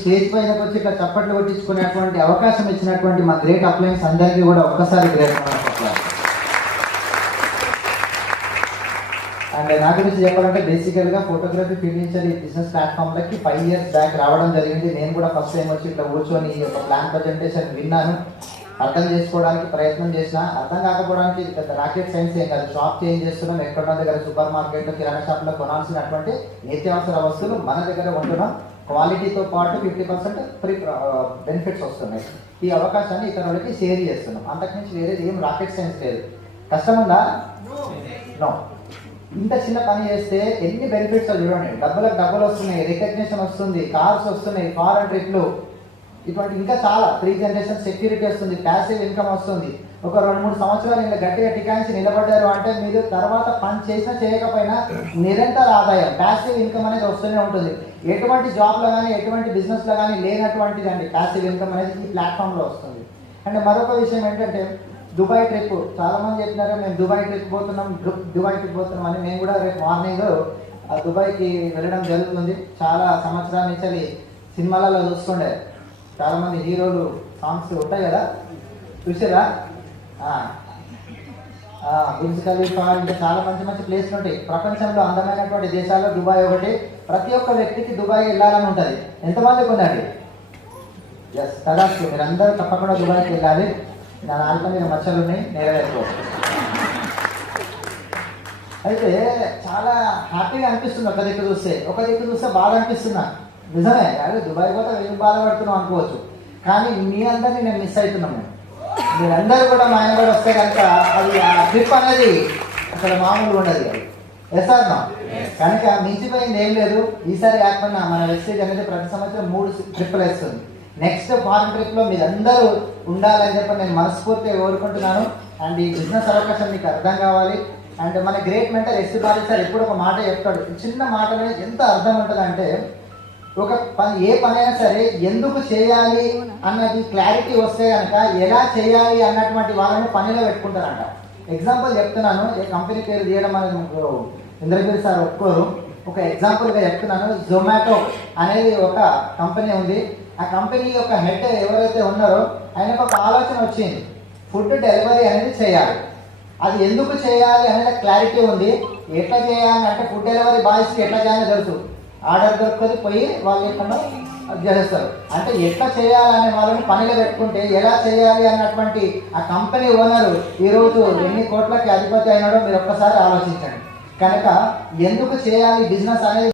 Stage పైన వచ్చి ఇట్లా చప్పట్లు కొట్టించుకునేటువంటి అవకాశం ఇచ్చినటువంటి మా గ్రేట్ అప్లయన్స్ అందరికీ కూడా ఒక్కసారి గ్రేట్ అండ్ నా గురించి చెప్పాలంటే బేసికల్గా ఫోటోగ్రఫీ ఫిలించర్ ఈ బిజినెస్ ప్లాట్ఫామ్లకి 5 years బ్యాక్ రావడం జరిగింది. నేను కూడా ఫస్ట్ టైం వచ్చి ఇట్లా కూర్చొని ఈ యొక్క ప్లాన్ ప్రజెంటేషన్ విన్నాను, అర్థం చేసుకోవడానికి ప్రయత్నం చేసిన. అర్థం కాకపోవడానికి పెద్ద రాకెట్ సైన్స్ ఏం కాదు. షాప్ చేంజ్ చేస్తున్నాం, ఎక్కడో దగ్గర సూపర్ మార్కెట్ కిరాణా షాప్లో కొనాల్సినటువంటి నిత్యావసర వస్తువులు మన దగ్గర ఉంటున్నాం. క్వాలిటీతో పాటు 50% ఫ్రీ బెనిఫిట్స్ వస్తున్నాయి. ఈ అవకాశాన్ని ఇతరులకి షేర్ చేస్తున్నాం. అంతకుమించి వేరేది ఏం రాకెట్ సైన్స్ లేదు. కష్టం ఉందా? నో. ఇంత చిన్న పని చేస్తే ఎన్ని బెనిఫిట్స్ చూడండి. డబ్బులకు డబ్బులు వస్తున్నాయి, రికగ్నిషన్ వస్తుంది, కార్స్ వస్తున్నాయి, ఫారెన్ ట్రిప్లు, ఇటువంటి ఇంకా చాలా 3 generations సెక్యూరిటీ వస్తుంది, ప్యాసివ్ ఇన్కమ్ వస్తుంది. ఒక 2-3 సంవత్సరాలు ఇలా గట్టిగా టికాయించి నిలబడ్డారు అంటే మీరు తర్వాత పని చేసినా చేయకపోయినా నిరంతర ఆదాయం ప్యాసివ్ ఇన్కమ్ అనేది వస్తూనే ఉంటుంది. ఎటువంటి జాబ్లో కానీ ఎటువంటి బిజినెస్లో కానీ లేనటువంటిది అండి ప్యాసివ్ ఇన్కమ్ అనేది ఈ ప్లాట్ఫామ్లో వస్తుంది. అండ్ మరొక విషయం ఏంటంటే దుబాయ్ ట్రిప్. చాలామంది చెప్పినారు మేము దుబాయ్ ట్రిప్ పోతున్నాం అని. నేను కూడా రేపు మార్నింగ్ దుబాయ్కి వెళ్ళడం జరుగుతుంది. చాలా సంవత్సరాల నుంచి సినిమాలలో చూస్తుండే చాలామంది హీరోలు సాంగ్స్ ఉంటాయి కదా, చూసారా? బుర్జ్ ఖలీఫా, ఇంకా చాలా మంచి మంచి ప్లేస్లు ఉంటాయి ప్రపంచంలో. అందమైనటువంటి దేశాల్లో దుబాయ్ ఒకటి. ప్రతి ఒక్క వ్యక్తికి దుబాయ్ వెళ్ళాలని ఉంటుంది. ఎంతమందికి ఉందండి? ఎస్, తదాస్తు. మీరందరూ తప్పకుండా దుబాయ్కి వెళ్ళాలి. నా నాలుగు మీద మచ్చలు ఉన్నాయి, నెరవేర్చుకోవచ్చు. అయితే చాలా హ్యాపీగా అనిపిస్తుంది ఒక దిక్కు చూస్తే బాధ అనిపిస్తున్నా. నిజమే, అదే దుబాయ్ పోతే ఏం బాధపడుతున్నాం అనుకోవచ్చు, కానీ మీ అందరినీ నేను మిస్ అవుతున్నాను. మీరందరూ కూడా మా ఆయన కూడా వస్తే కనుక అది ఆ ట్రిప్ అనేది అసలు మామూలుగా ఉండదు. ఎస్ఆర్ నా కనుక మించిపోయింది ఏం లేదు. ఈసారి కాకుండా మన వెస్టేజ్ అనేది ప్రతి సంవత్సరం 3 ట్రిప్పులు వేస్తుంది. నెక్స్ట్ ఫారెన్ ట్రిప్లో మీరందరూ ఉండాలని చెప్పి నేను మనస్ఫూర్తిగా కోరుకుంటున్నాను. అండ్ ఈ బిజినెస్ అవకాశం మీకు అర్థం కావాలి. అండ్ మన great mentor ST Bali sir ఎప్పుడు ఒక మాట చెప్తాడు. చిన్న మాటలో ఎంత అర్థం ఉంటుందంటే, ఒక పని ఏ పని అయినా సరే ఎందుకు చేయాలి అన్నది క్లారిటీ వస్తే కనుక ఎలా చేయాలి అన్నటువంటి వాళ్ళని పనిలో పెట్టుకుంటారంట. ఎగ్జాంపుల్ చెప్తున్నాను, ఏ కంపెనీ పేరు తీయడం అనేది ఇంద్రగిరి సార్ ఒప్పుకోరు. ఒక ఎగ్జాంపుల్గా చెప్తున్నాను. జొమాటో అనేది ఒక కంపెనీ ఉంది. ఆ కంపెనీ యొక్క హెడ్ ఎవరైతే ఉన్నారో ఆయనకు ఒక ఆలోచన వచ్చింది, ఫుడ్ డెలివరీ అనేది చేయాలి. అది ఎందుకు చేయాలి అనేది క్లారిటీ ఉంది. ఎట్లా చేయాలి అంటే ఫుడ్ డెలివరీ బాయ్స్కి ఎట్లా చేయాలో తెలుసు. ఆర్డర్ దొరుకుతుంది, పోయి వాళ్ళు ఎక్కడ చేస్తారు. అంటే ఎట్లా చేయాలనే వాళ్ళని పనిలో పెట్టుకుంటే ఎలా చేయాలి అన్నటువంటి ఆ కంపెనీ ఓనరు ఈరోజు ఎన్ని కోట్లకి అధిపతి అయినాడో మీరు ఒక్కసారి ఆలోచించండి. కనుక ఎందుకు చేయాలి బిజినెస్ అనేది